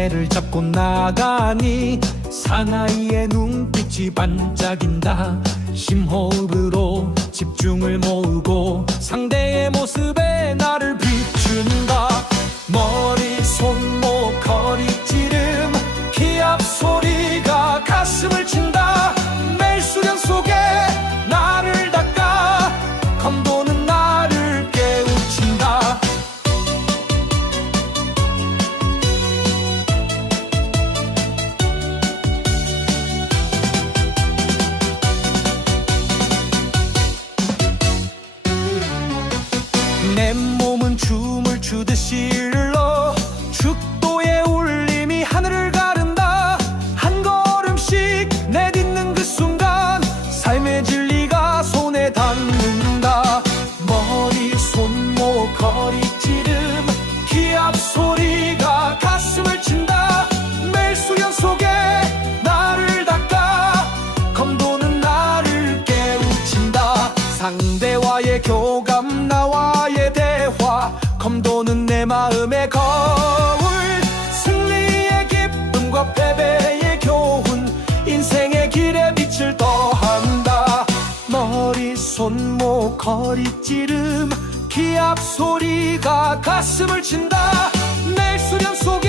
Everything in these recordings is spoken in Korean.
손에를 잡고 나가니 사나이의 눈빛이 반짝인다. 심호흡으로 집중을 모으고 상대의 모습에 나를 비춘다. 머리, 손목, 허리 찌름, 기합 소리가 가슴을 친다. 매일 수련 속에 나를 닦아 검도는 나를 깨우친다. 내 몸은 춤을 추듯이 흘러 축도의 울림이 하늘을 가른다. 한 걸음씩 내딛는 그 순간 삶의 진리가 손에 닿는다. 머리, 손목, 허리 찌름, 기합 소리가 가슴을 친다. 매일 수련 속에 나를 닦아 검도는 나를 깨우친다. 상대와의 교감, 나와의 대화, 검도는 내 마음의 거울. 승리의 기쁨과 패배의 교훈, 인생의 길에 빛을 더한다. 머리, 손목, 허리 찌름, 기합 소리가 가슴을 친다. 매일 수련 속에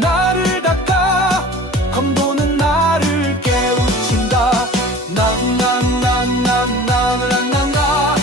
나를 닦아 검도는 나를 깨우친다. 나나나나나나나나나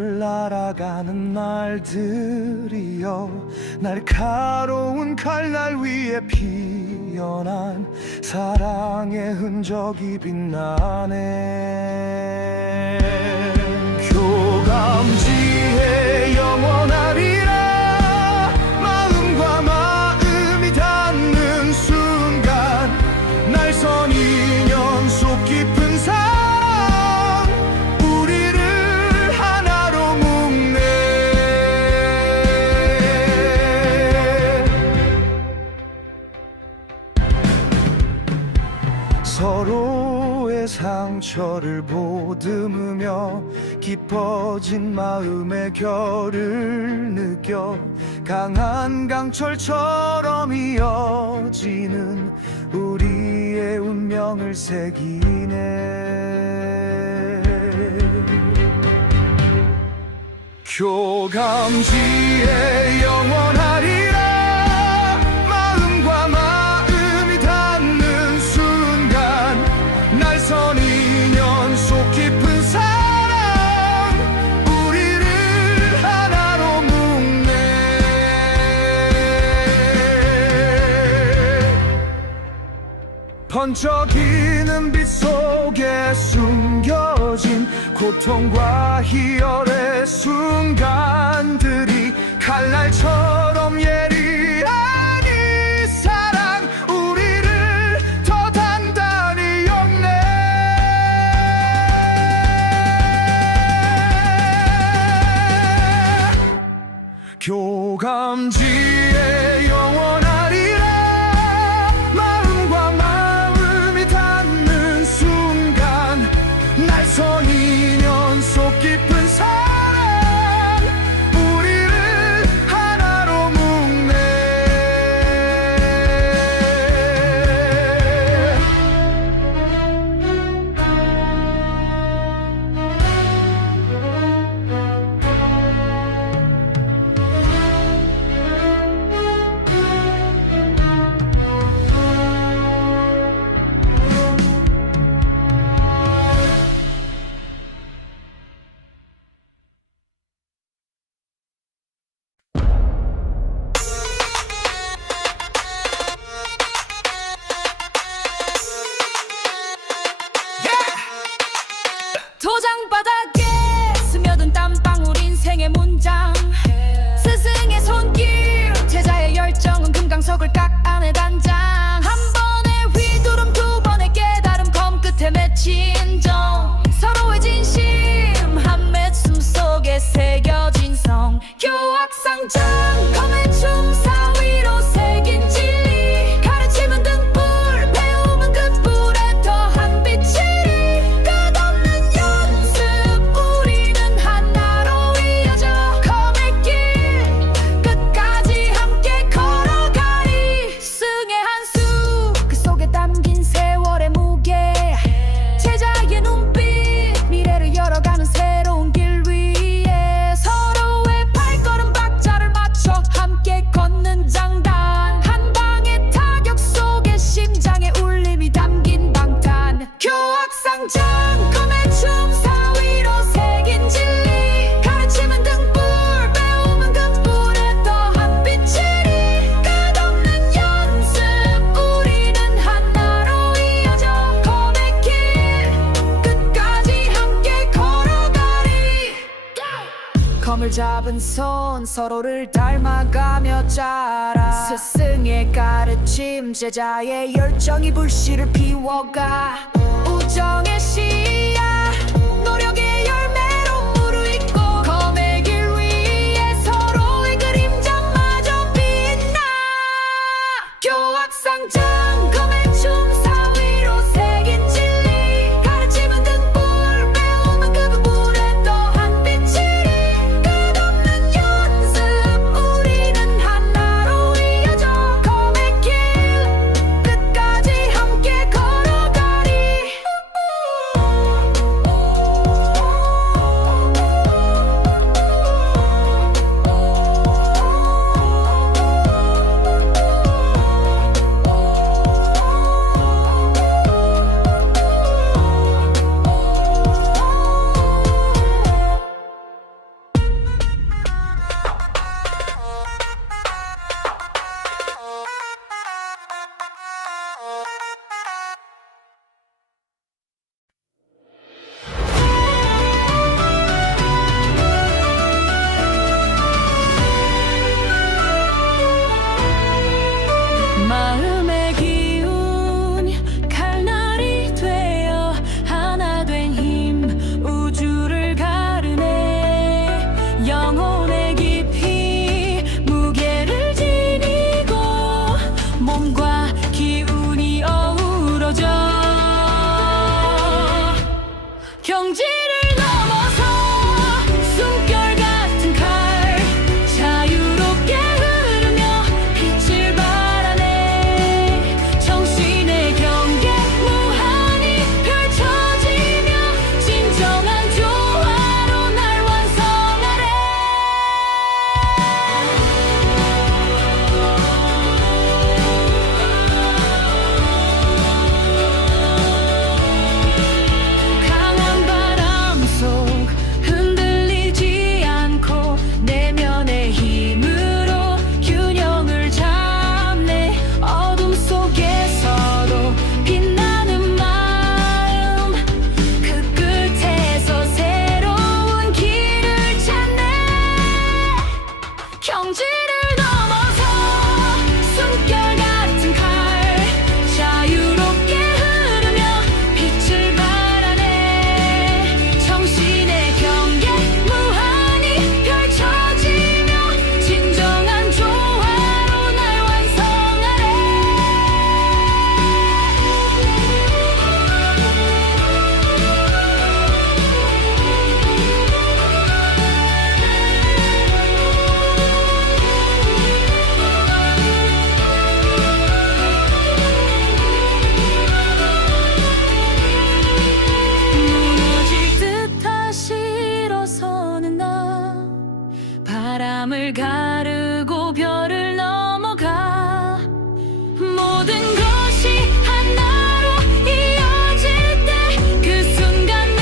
날아가는 날들이여 날카로운 칼날 위에 피어난 사랑의 흔적이 빛나네. 교감지에 영원하리라. 마음과 마음이 닿는 순간 날선 인연 속 깊은 사랑 우리를 하나로 묶네. 서로의 상처를 보듬으며 깊어진 마음의 결을 느껴 강한 강철처럼 이어지는 우리의 운명을 새기네. 교감지에 영원하리라. 마음과 마음이 닿는 순간 날선 인연 속 깊은 사랑 우리를 하나로 묶네. 번쩍이는 빛 속에 숨겨진 고통과 희열의 순간들이 칼날처럼 예리한 이 사랑 우리를 더 단단히 엮네. 교감지에 영원하리라. 마음과 마음이 닿는 순간 날선 인연 속 깊은 사랑 우리를 하나로 묶네. 도장 바닥에 스며든 땀방울 인생의 문장. 스승의 손길 제자의 열정은 금강석을 깎 안에 단장. 한 번의 휘두름 두 번의 깨달음 검 끝에 맺힌 정. 서로의 진심 한 맺춤 속에 새겨진 성. 교학상장 검의 춤 사위로 새긴 진리. 가르침은 등불 배움은 그 불에 더한 빛이. 검을 잡은 손 서로를 닮아가며 자라. 스승의 가르침 제자의 열정이 불씨를 피워가. 우정의 씨야 노력의 열매로 무르익고 검의 길 위에 서로의 그림자마저 빛나. 교학상장 검의 춤 사위로 새긴 진리. 가르침은 등불 배움은 그 불에 더한 빛이. 끝없는 연습 우리는 하나로 이어져 검의 길 끝까지 함께 걸어가리. 바람을 가르고 별을 넘어가 모든 것이 하나로 이어질 때 그 순간에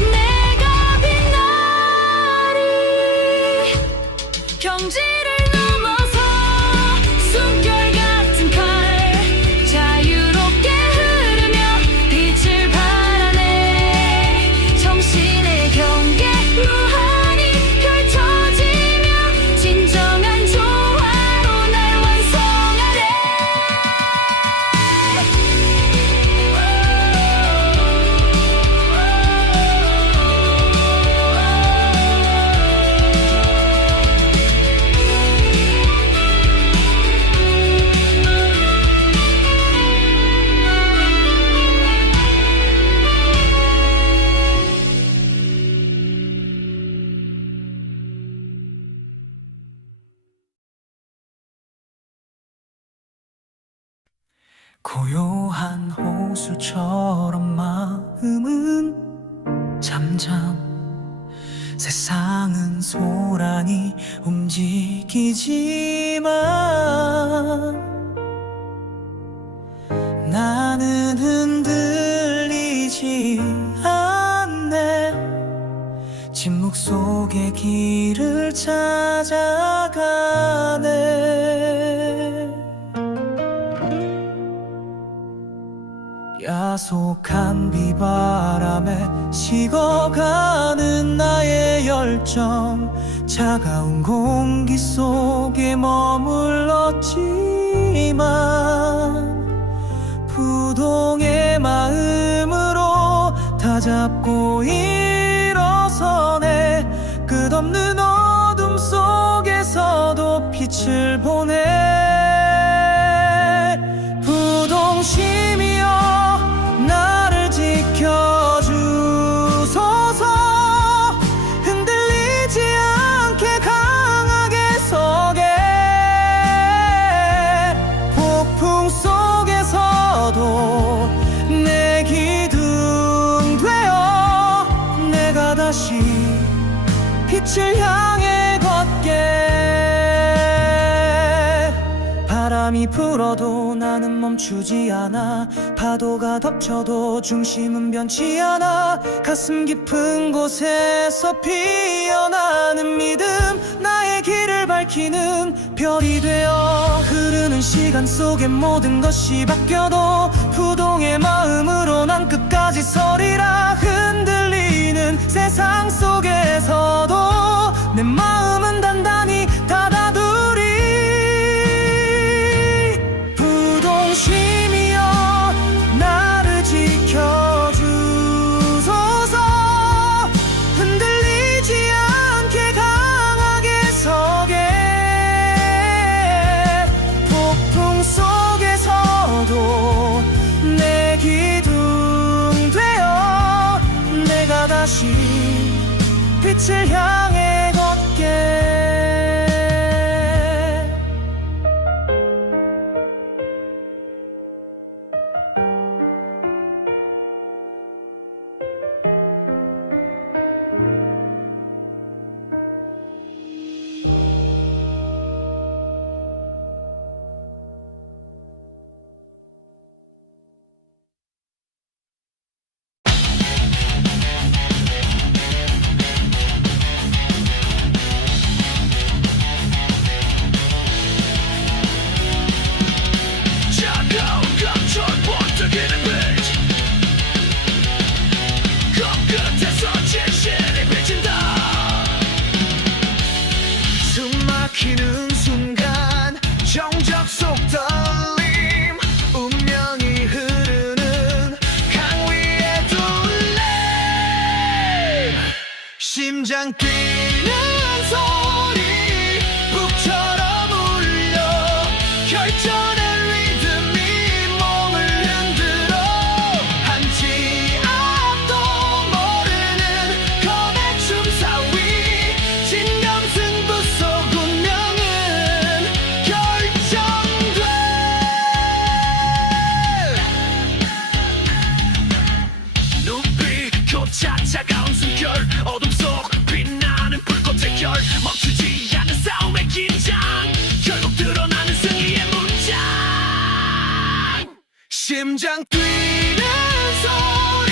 내가 빛나리 경지를 넘어서 숨결 같은 칼 자유롭게 흐르며 빛을 발하네 정신의 경계 무한히 펼쳐지며 진정한 조화로 날 완성하네 고요한 호수처럼 마음은 잠잠 세상은 소란히 움직이지만 나는 흔들리지 않네 침묵 속의 길을 찾아가네 야속한 비바람에 식어가는 나의 열정 차가운 공기 속에 머물렀지만 부동의 마음으로 다잡고 일어서네 끝없는 어둠 속에서도 빛을 보네 부동심이여 나를 지켜주소서 흔들리지 않게 강하게 서게 폭풍 속에서도 내 기둥 되어 내가 다시 빛을 향해 걷게 바람이 불어도 나는 멈추지 않아 파도가 덮쳐도 중심은 변치 않아 가슴 깊은 곳에서 피어나는 믿음 나의 길을 밝히는 별이 되어 흐르는 시간 속에 모든 것이 바뀌어도 부동의 마음으로 난 끝까지 서리라 흔들리는 세상 속에서도 내 마음은 단단히 닫아두리 부동심이여 나를 지켜주소서 흔들리지 않게 강하게 서게 폭풍 속에서도 내 기둥 되어 내가 다시 빛을 향해 걷게 차가운 감정 번뜩이는 빛 코끝에서 진실이 비친다 숨 막히는 순간 정적 속 떨림 운명이 흐르는 강 위에 둘레 심장 뛰는 소리 북처럼 울려 혈전의 리듬이 몸을 흔들어 한치 앞도 모르는 검의 춤사위 진검승부 속 운명은 결정돼 눈빛 교차 차가운 숨결 어둠 속 빛 계절 멈추지 않는 싸움의 긴장 결국 드러나는 승리의 문장 심장 뛰는 소리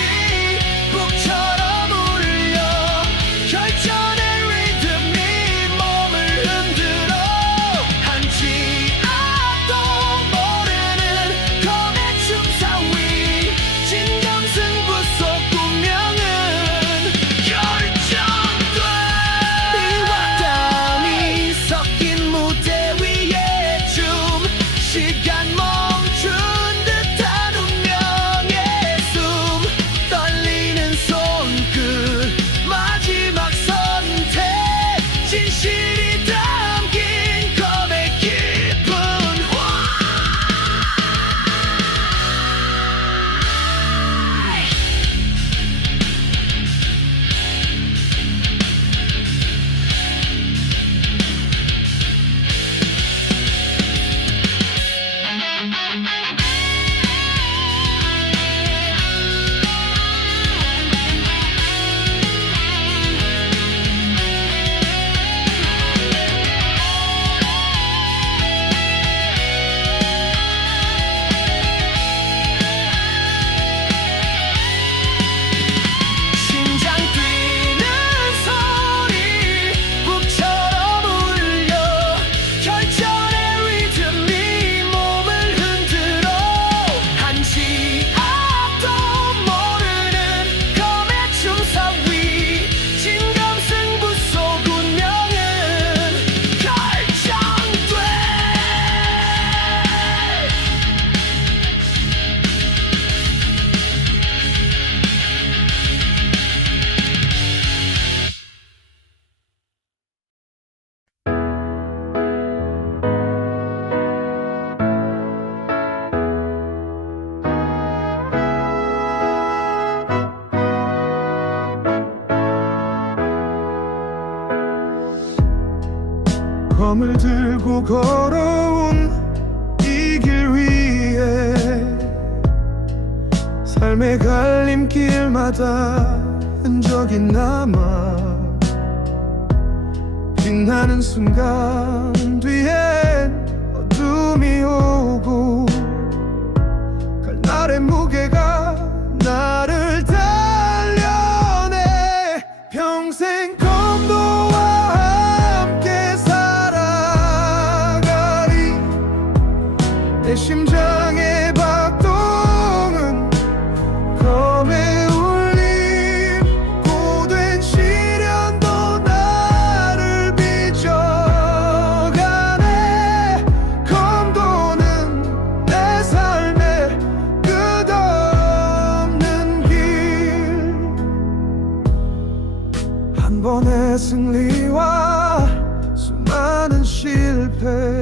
북처럼 울려 결전의 리듬이 몸을 흔들어 한치 앞도 모르는 검의 춤사위 진검승부 속 운명은 결정돼 피와 땀이 섞인 무대 위의 춤 시간 멈춘 듯한 운명의 숨 떨리는 손끝 마지막 선택 진실이 담긴 검의 깊은 심장 뛰는 소리 북처럼 울려 결전의 리듬이 몸을 흔들어 한치 앞도 모르는 검의 춤사위 진검승부 속 운명은 결정돼 검을 들고 걸어온 이 길 위에 삶의 갈림길마다 흔적이 남아 빛나는 순간 뒤엔 어둠이 오고 갈날의 무게가 나를 달려내 평생 검도와 함께 살아가리 내 심장의 박동은 검의 울림 고된 시련도 나를 비춰가네 검도는 내 삶의 끝없는 길 한 번의 승리와 수많은 실패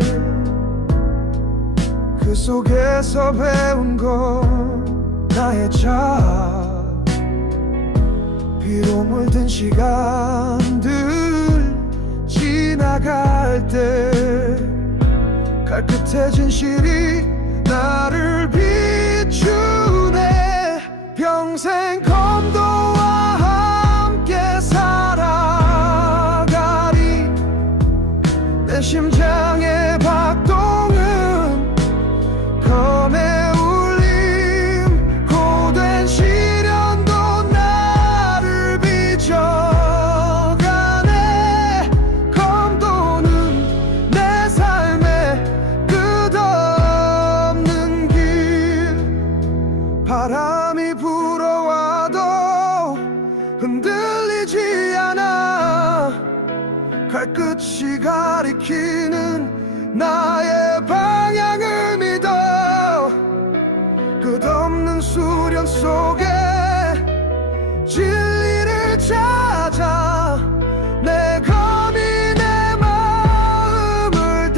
그 속에서 배운 건 나의 자아 비로 물든 시간들 지나갈 때 칼끝의 진실이 나를 비추네 평생 검도와 함께 살아가리 내 심장의 박동은 검의 울림 고된 시련도 나를 비춰가네 검도는 내 삶의 끝없는 길 바람이 불어와도 흔들리지 않아 칼끝이 가리키는 나의 방향을 믿어 끝없는 수련 속에 진리를 찾아 내 검이 내 마음을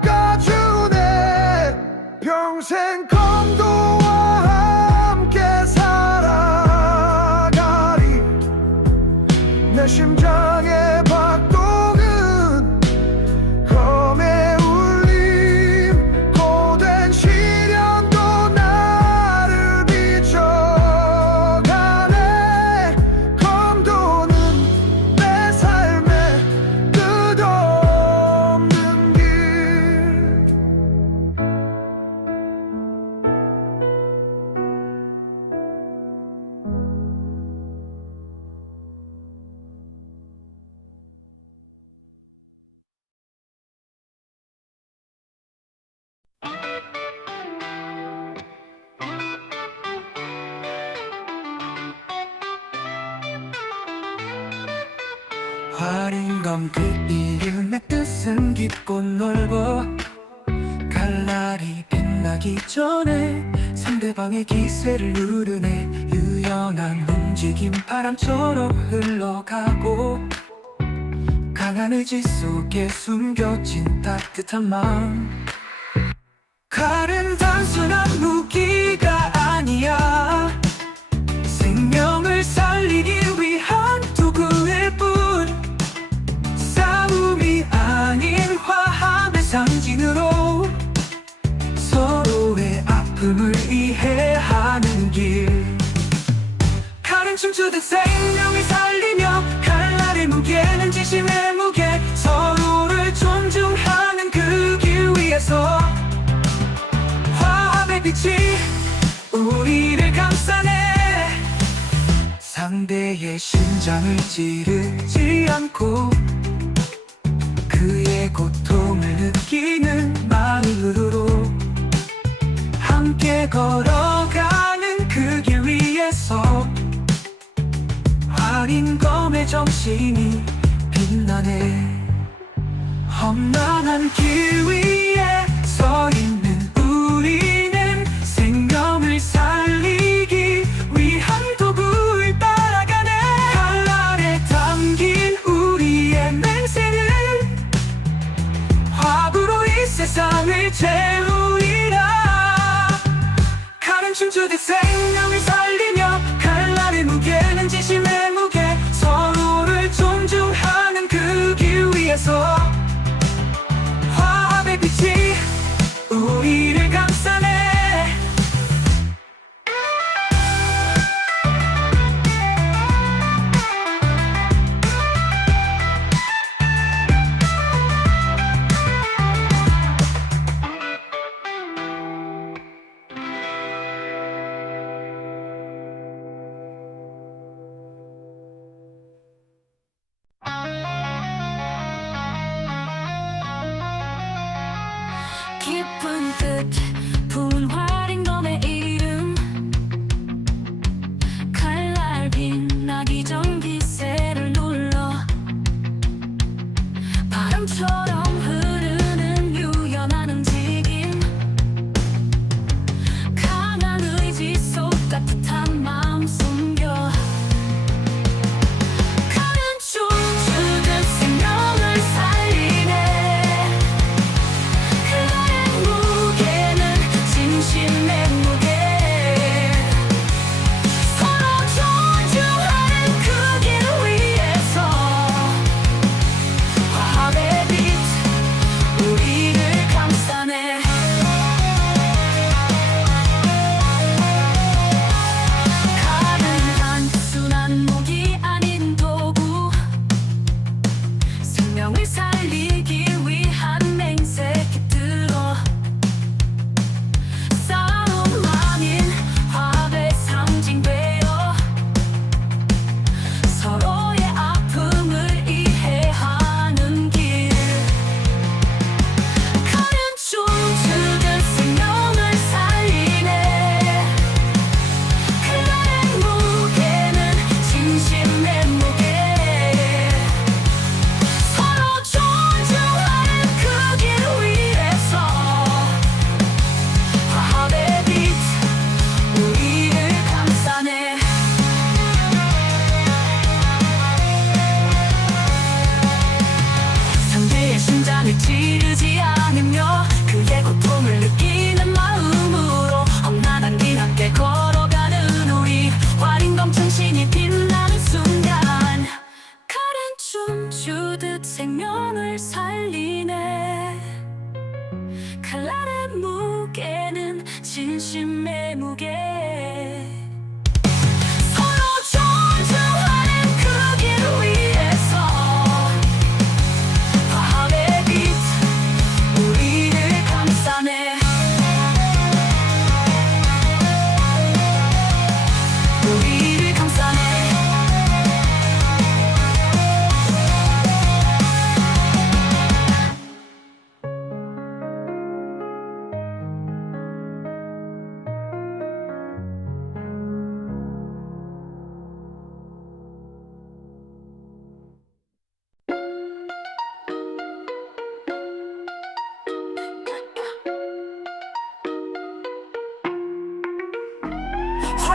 닦아주네 평생 검도와 함께 살아가리 내 심장의 박동은 검의 울림 고된 시련도 나를 비춰가네 검도는 내 삶의 화린 검 그 이름의 뜻은 깊고 넓어 칼날이 빛나기 전에 상대방의 기세를 누르네 유연한 움직임 바람처럼 흘러가고 강한 의지 속에 숨겨진 따뜻한 마음 칼은 단순한 무기가 아니야 생명을 살리기 위한 도구일 뿐 싸움이 아닌 화합의 상징으로 서로의 아픔을 이해하는 길 칼은 춤추듯 생명을 살리며 칼날의 무게는 진심의 무게 서로를 존중하는 그 길 위에서 화합의 빛이 우리를 감싸네 상대의 심장을 찌르지 않고 그의 고통을 느끼는 마음으로 함께 걸어가는 그 길 위에서 화린 검의 정신이 빛나네 험난한 길 위에 서 있는 우리는 생명을 살리기 위한 도구를 따라가네 칼날에 담긴 우리의 맹세는 화구로 이 세상을 채우리라 칼은 춤추듯 생명을 살리며 칼날의 무게는 진심의 무게 서로를 존중하는 그 길 위에서 화합의 빛이 우리를 감싸네 깊은 끝 푸른 화린 검의 이름 칼날 빛나기 전 기세를 눌러 바람처럼 흐르는 유연한 움직임 강한 의지 속 따뜻한 마음 숨겨 칼은 춤추듯 생명을 살리네 그의 무게는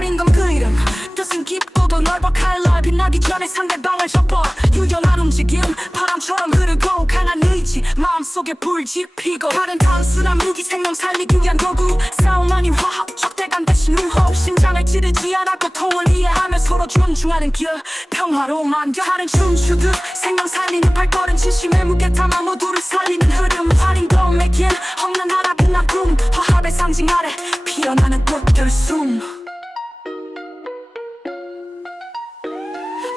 활인 건 그 이름 뜻은 깊고도 넓어 칼날 빛나기 전에 상대방을 접어 유연한 움직임 바람처럼 흐르고 강한 의지 마음속에 불 지피고 칼은 단순한 무기 생명 살리기 위한 도구 싸움 아닌 화합 적대감 대신 의호흡 심장을 찌르지 않아 고통을 이해하며 서로 존중하는 길 평화로 만겨 칼은 춤추듯 생명 살리는 발걸음 진심의 무게 담아 모두를 살리는 흐름 활인 검의 길 없는 나라 빛난 꿈 화합의 상징 아래 피어나는 꽃들 숨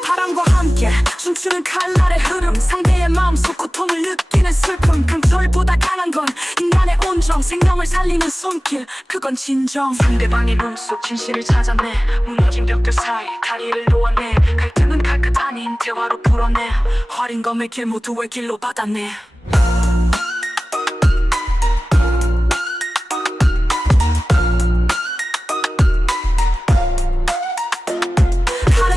바람과 함께 춤추는 칼날의 흐름 상대의 마음속 고통을 느끼는 슬픔 강철보다 강한 건 인간의 온정 생명을 살리는 손길 그건 진정 상대방의 눈속 진실을 찾아내 무너진 벽들 사이 다리를 놓아내 갈등은 칼끝 아닌 대화로 풀어내 활인 검의 길 모두의 길로 받아내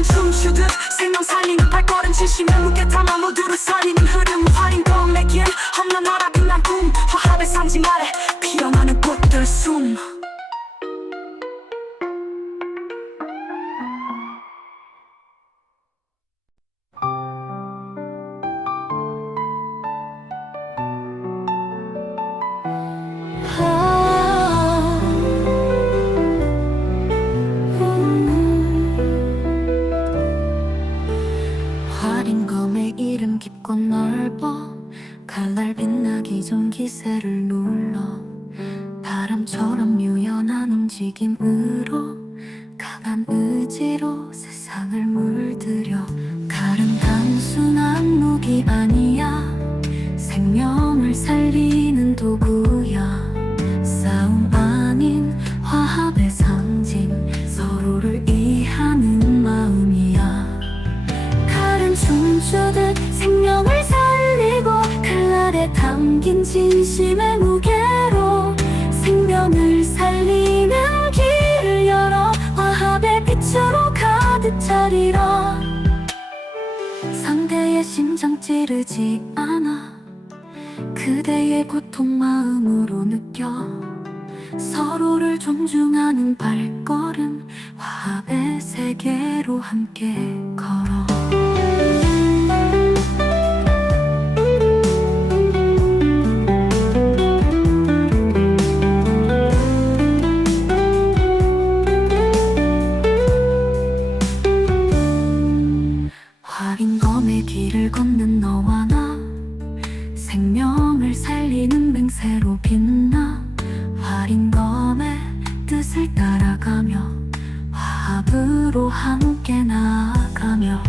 춤추듯 생명 살리는 발걸음 진심의 무게 담아 모두를 살리는 흐름 활인 검의 길 없는 나라 빛난 꿈 화합의 상징 아래 피어나는 꽃들 숨 활인 검의 이름 깊고 넓어 칼날 빛나기 전 기세를 눌러 바람처럼 유연한 움직임으로 강한 의지로 세상을 물들여 칼은 단순한 무기 아니야 생명을 살리는 도구야 싸움 아닌 화합의 상징 서로를 이해하는 마음이야 칼은 춤추듯 생명을 살리고 칼날에 담긴 진심의 무게로 생명을 살리는 길을 열어 화합의 빛으로 가득 차리라 상대의 심장 찌르지 않아 그대의 고통 마음으로 느껴 서로를 존중하는 발걸음 화합의 세계로 함께 걸어 활인 검의 길을 걷는 너와 나 생명을 살리는 맹세로 빛나 활인 검의 뜻을 따라가며 화합으로 함께 나아가며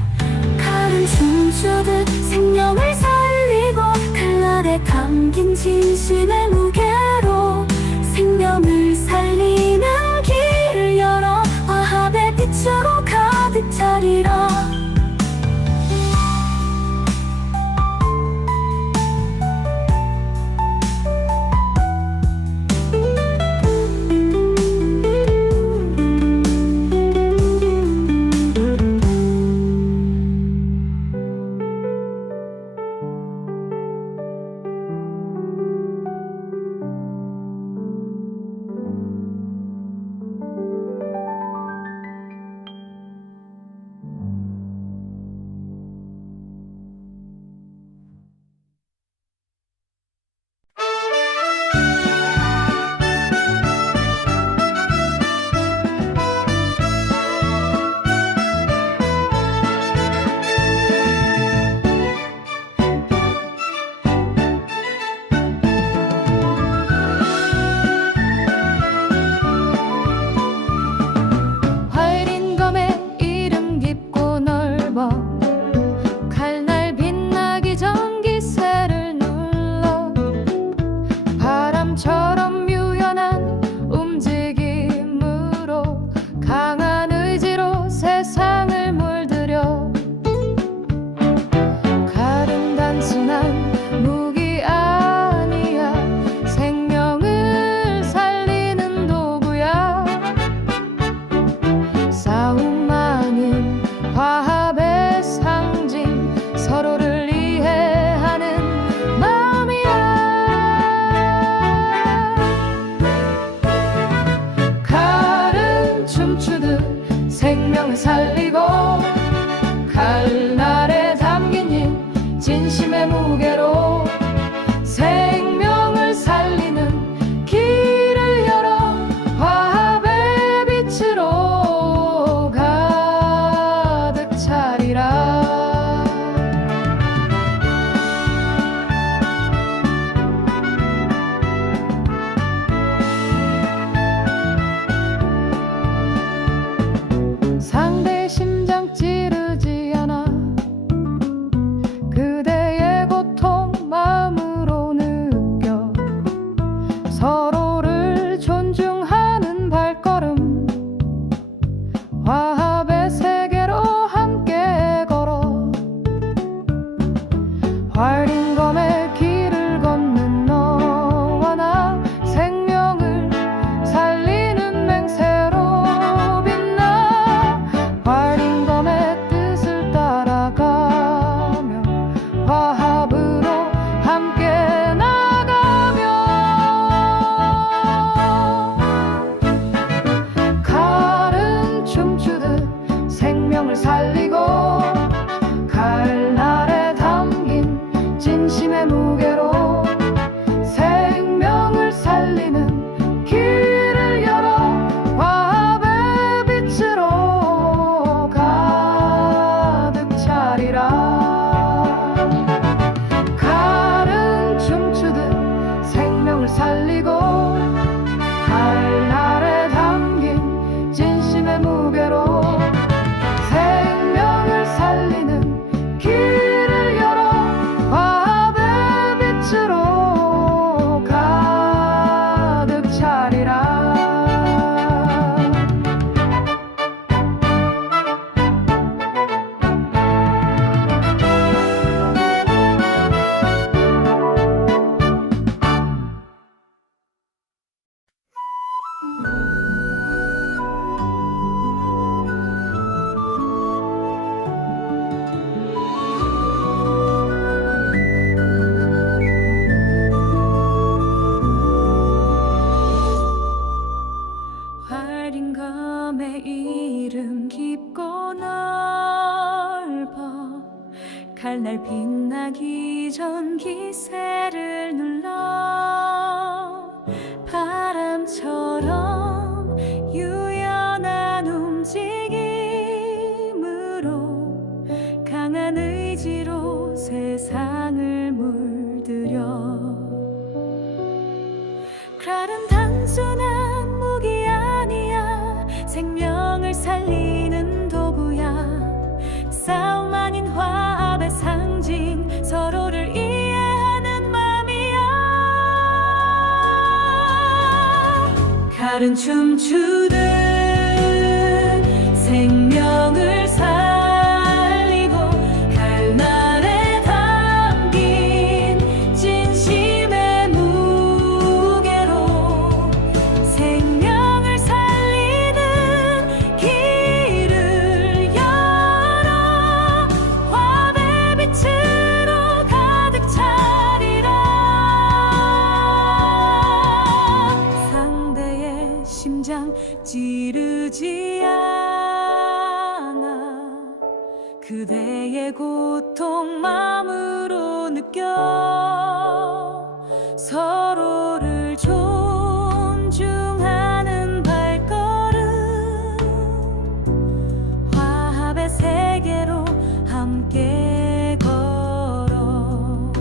칼은 춤추듯 생명을 살리고 칼날에 담긴 진심의 무게로 생명을 살리는 길을 열어 화합의 빛으로 가득 차리라 화합의 차리라. 상대의 심장 찌르지 않아 그대의 고통 마음으로 느껴 서로를 존중하는 발걸음 화합의 세계로 함께 걸어 활인 검의 길을 걷는 너와 나 생명을 살리는 맹세로 빛나 활인 검의 뜻을 따라가며 화합으로 함께 나가며 칼은 춤추듯 생명을 살리고 칼날에 담긴 진심의 무게로 생명을 살리는 길을 열어 화합의 빛으로 가득 차리라. 칼은 춤추듯 생명을 살리고 칼날에 담긴 진심의 무게로 생명을 살리는 길을 열어 화합의 빛으로 가득 차리라. 활인 검의 이름 깊고 넓어 칼날 빛나기 전 기세를 눌러 바람처럼 유연한 움직임으로 강한 의지로 세상을 물들여 칼은 단순한 무기 아니야 생명을 살리는 도구야 싸움 아닌 화합의 상징 서로를 이해하는 맘이야 칼은 춤추듯 생명을 살리고 칼날에 담긴 진심의 무게로 생명을 살리는 길을 열어 화합의 빛으로 가득 차리라. 상대의 심장 찌르지 않아 그대의 고통 마음으로 느껴 서로를 존중하는 발걸음 화합의 세계로 함께 걸어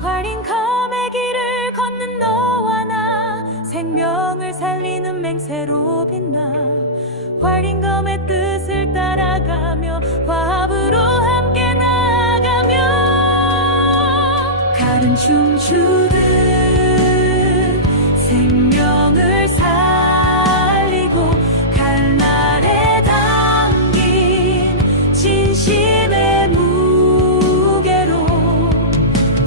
활인 검의 길을 걷는 너와 나 생명을 살리는 맹세로 빛나 활인 검의 뜻을 따라가며 화합으로 함께 나가며 칼은 춤추듯 생명을 살리고 칼날에 담긴 진심의 무게로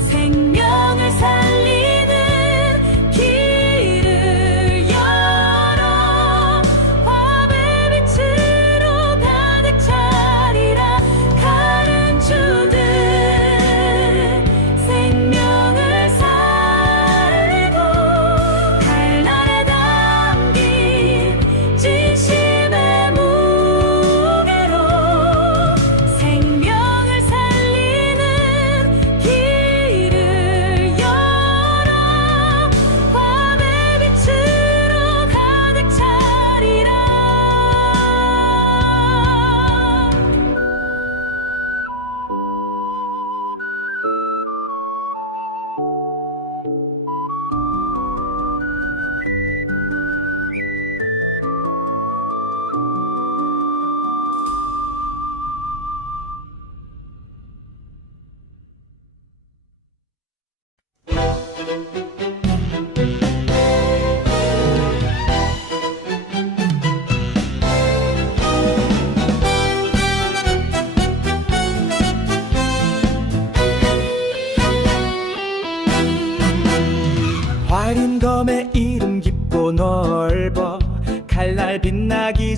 생명을 살리는 길을 열어 화합의 빛으로 가득 차리라. 칼은 주듯 생명을 살리고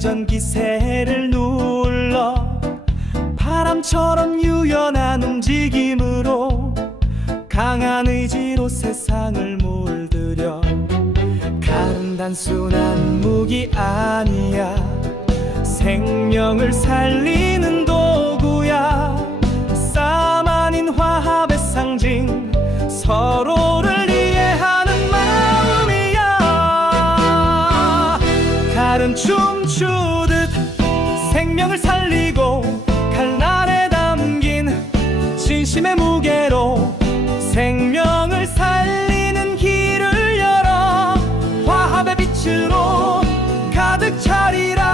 기전 기세를 눌러 바람처럼 유연한 움직임으로 강한 의지로 세상을 물들여. 칼은 단순한 무기 아니야. 생명을 살리는 도구야. 싸움 아닌 화합의 상징, 서로를 이해하는 마음이야. 칼은 춤추듯 생명을 살리고, 칼날에 담긴 진심의 무게로 생명을 살리는 길을 열어 화합의 빛으로 가득 차리라.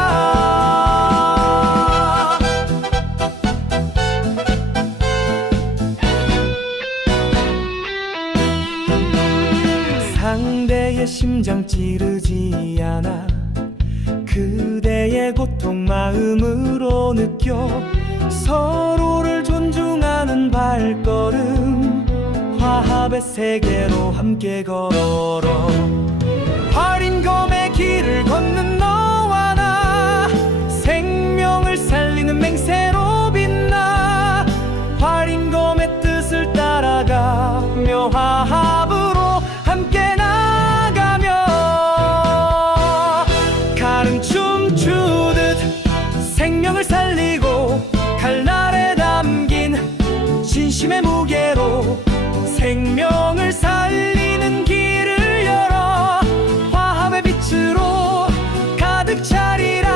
상대의 심장 찌르지 않아. 그대의 고통 마음으로 느껴. 서로를 존중하는 발걸음, 화합의 세계로 함께 걸어라. 화린 검의 길을 걷는 너와 나, 생명을 살리는 맹세로 빛나. 화린 검의 뜻을 따라가며 화합으로 함께 나가며. 칼은 춤추듯 생명을 살리고, 칼날에 담긴 진심의 무게로 생명을 살리는 길을 열어 화합의 빛으로 가득 차리라.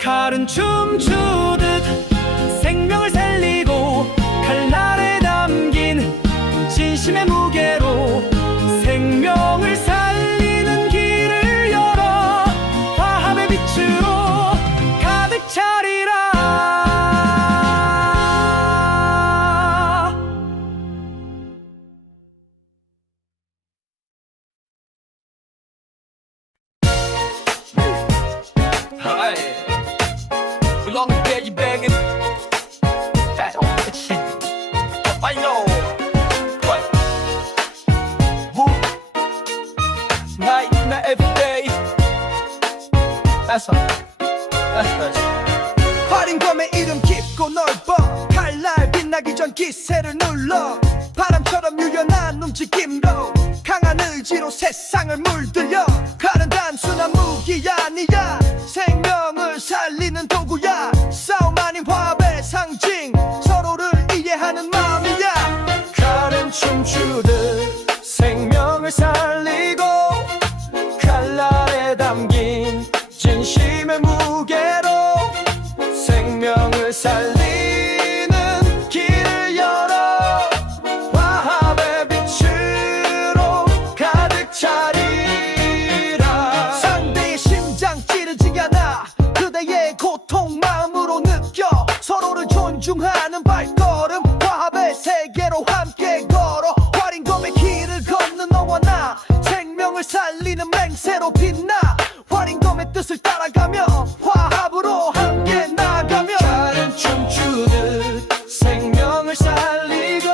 칼은 춤추듯 생명을 살리고, 칼날에 담긴 진심의 무게로 생명을 살리는 길을 열어 화합의 빛으로 가득 차리라. Long as you begging, fast on the shit. I know what. Woo. Night, not every day. That's all. That's. 화린 검의 이름 깊고 넓어. 칼날 빛나기 전 기세를 눌러. 바람처럼 유연한 움직임으로 강한 의지로 세상을 물들여. 칼은 단순한 무기 아니야. 생명을 살리는 도구야. 싸움 아닌 화합의 상징, 서로를 이해하는 마음이야. 칼은 춤추듯 생명을 살리고, 칼날에 담긴 진심의 무게로 생명을 살리는 길을 열어 화합의 빛으로 가득 차리라. 상대의 심장 찌르지 않아. 그대의 고통 마음으로 느껴. 서로를 존중하는 발걸음, 화합의 세계로 함께 걸어. 화린 검의 길을 걷는 너와 나, 생명을 살리는 맹세로 빛나. 화린 검의 뜻을 따라가며 화합으로 함께 나가며. 칼은 춤추듯 생명을 살리고,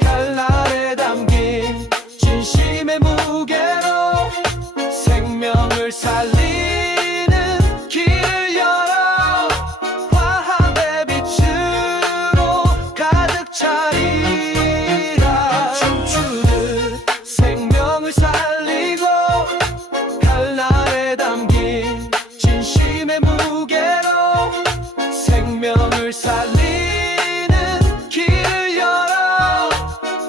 칼날에 담긴 진심의 무게로 생명을 살리는 길을 열어 화합의 빛으로 가득 차리라. 춤추듯 생명을 살리고, 칼날에 담긴 진심의 무게로 생명을 살리는 길을 열어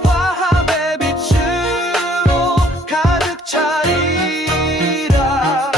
화합의 빛으로 가득 차리라.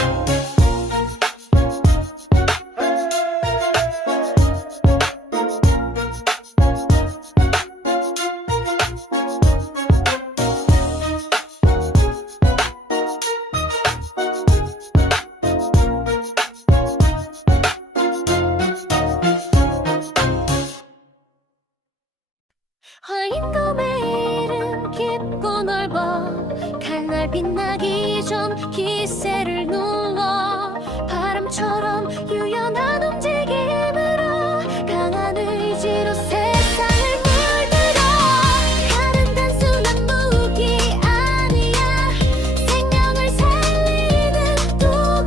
화인 검의 이름 깊고 넓어. 칼날 빛나기 전 기세를 눌러. 바람처럼 유연한 움직임으로 강한 의지로 세상을 물들여. 칼은 단순한 무기 아니야. 생명을 살리는 도구야.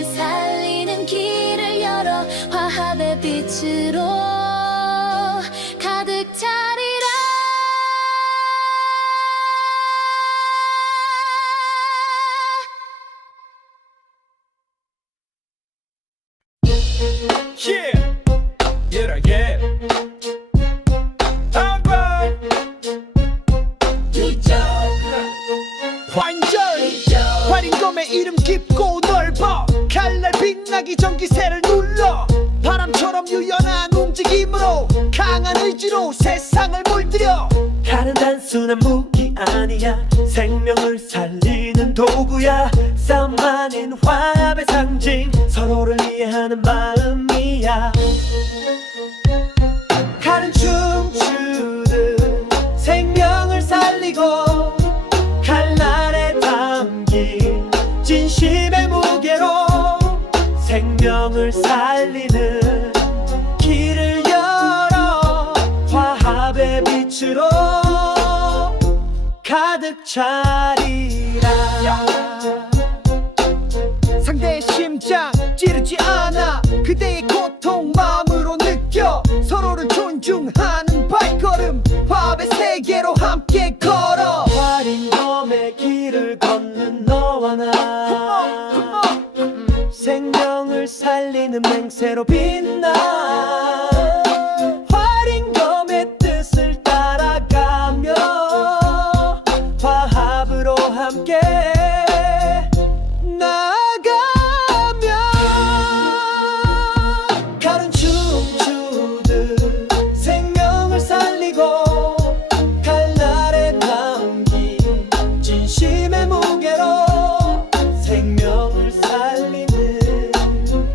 생명을 살리는 길을 열어 화합의 빛으로 가득 차리라. Yeah, yeah, yeah. Alright. 완전 화린검의 이름 깊고 넓어 칼날 빛나기 전기세를 눌러 바람처럼 유연한 움직임으로 강한 의지로 세상을 물들여. 칼은 단순한 무기 아니야, 생명을 살리는 도구야. 싸움 아닌 화합의 상징, 서로를 이해하는 마음이야. 칼은 춤추듯 생명을 살리고 칼날에 담긴 진심의 무게로 생명을 살리는 길을 열어 화합의 빛으로 가득 차리라. 상대의 심장 찌르지 않아, 그대의 고통 마음으로 느껴. 서로를 존중하는 발걸음, 화합의 세계로 함께 걸어. 화린 검의 길을 걷는 너와 나, 생명을 살리는 맹세로 빛나. 화린 검의 뜻을 따라가며 화합으로 함께 나가며. 칼은 춤추듯 생명을 살리고 칼날에 담긴 진심의 무게로 생명을 살리는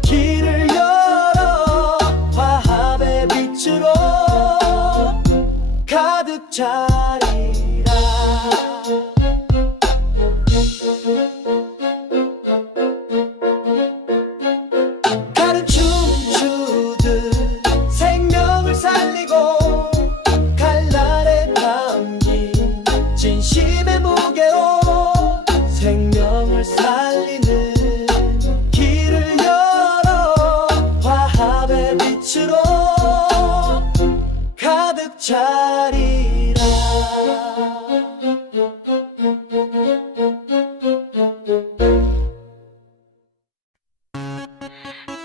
길을 열어 화합의 빛으로 가득 차리라. 칼은 춤추듯 생명을 살리고 칼날에 담긴 진심의 무게로 생명을 살리는 길을 열어 화합의 빛으로 가득 차리라.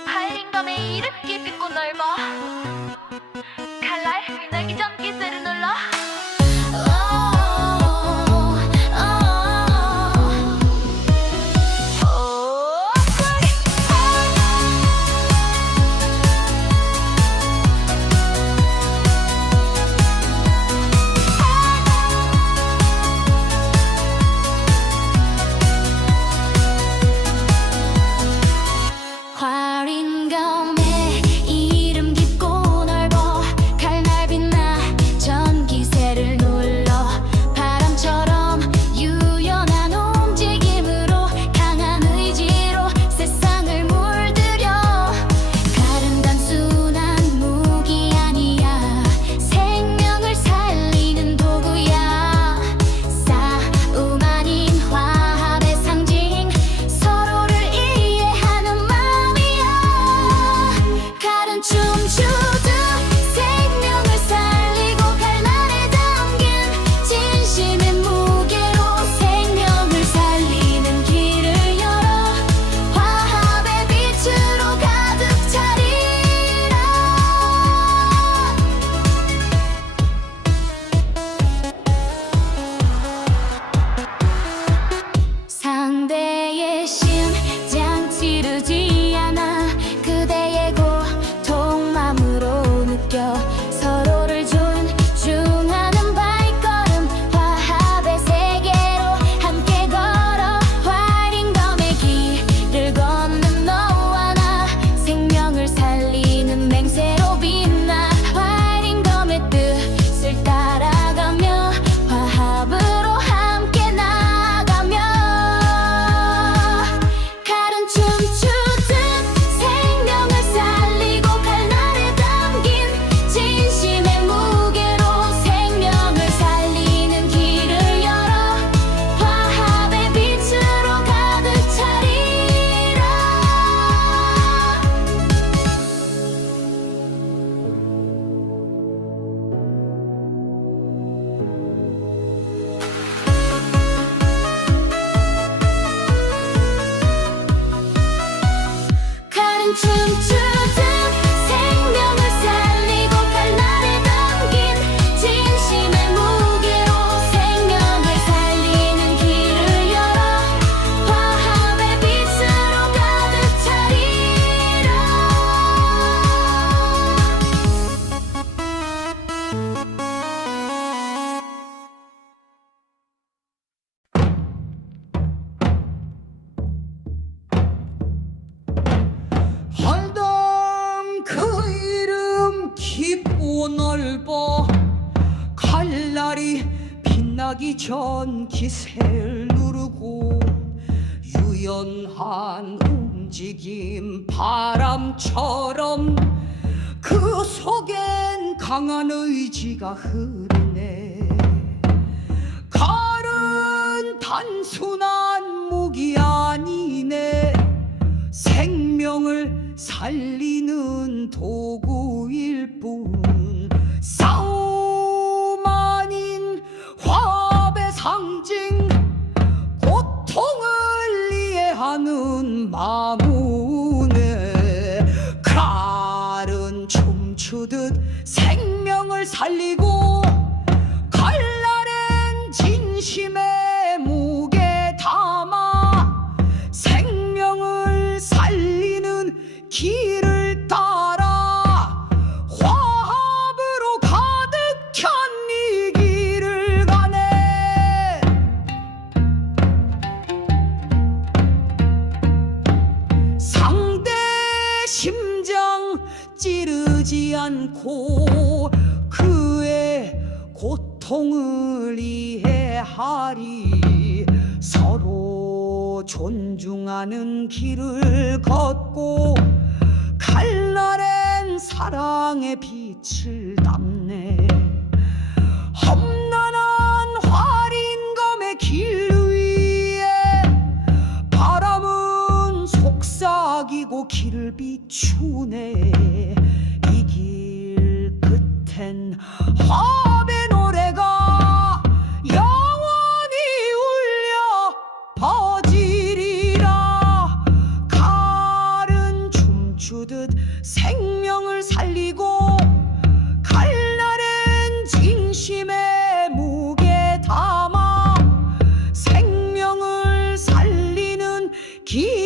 화린검의 이름 깊고 넓어 칼날 빛나기 전 기세를 눌러. 춤추듯 생명을 살리고 칼날에 담긴 진심의 무게로 생명을 살리는 길을 열어 화합의 빛으로 가득 차리라. 활당 그 이름 깊고 넓어 칼날이 빛나기 전 기세를 누르고 유연한 움직임 바람처럼 그 속엔 강한 의지가 흐르네. 칼은 단순한 무기 아니네. 생명을 살리는 도구일 뿐. 싸움 아닌 화합의 상징, 고통을 이해하는 마무네. 칼은 춤추듯 생명을 살리고 칼날엔 진심의 무게 담아 생명을 살리는 길을 따라 화합으로 가득 찬 이 길을 가네. 상대 심장 찌르지 않고 그의 고통을 이해하리. 서로 존중하는 길을 걷고 칼날엔 사랑의 빛을 담네. 험난한 활인검의 길 위에 바람은 속삭이고 길을 비추네. 이 길 끝엔 화합의 노래가 영원히 울려 퍼지리라. 칼은 춤추듯 생명을 살리고 칼날엔 진심의 무게 담아 생명을 살리는 길